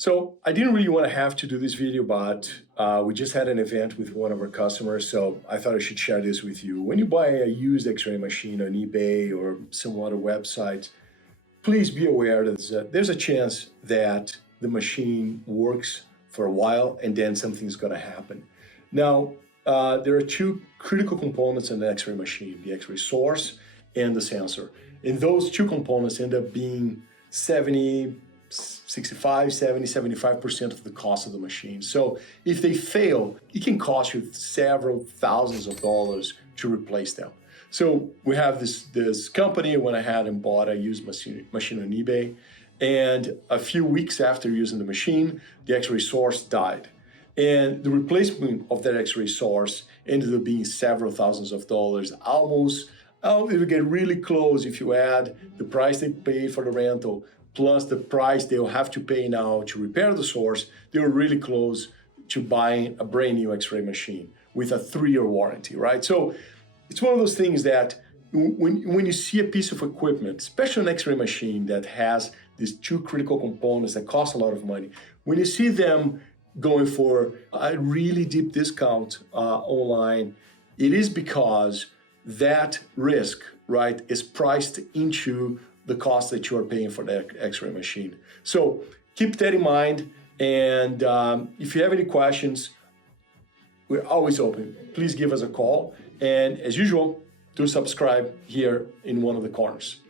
So I didn't really want to have to do this video, but we just had an event with one of our customers, so I thought I should share this with you. When you buy a used X-ray machine on eBay or some other website, please be aware that there's a chance that the machine works for a while and then something's going to happen. Now, there are two critical components in the X-ray machine, the X-ray source and the sensor. And those two components end up being 65, 70, 75% of the cost of the machine. So if they fail, it can cost you several thousands of dollars to replace them. So we have this company went ahead and bought a used machine on eBay. And a few weeks after using the machine, the X-ray source died. And the replacement of that X-ray source ended up being several thousands of dollars, almost, it would get really close if you add the price they paid for the rental plus the price they'll have to pay now to repair the source. They were really close to buying a brand new X-ray machine with a 3-year warranty, right? So it's one of those things that when you see a piece of equipment, especially an X-ray machine that has these two critical components that cost a lot of money, when you see them going for a really deep discount online, it is because that risk, right, is priced into the cost that you are paying for the X-ray machine. So keep that in mind. And if you have any questions, we're always open. Please give us a call. And as usual, do subscribe here in one of the corners.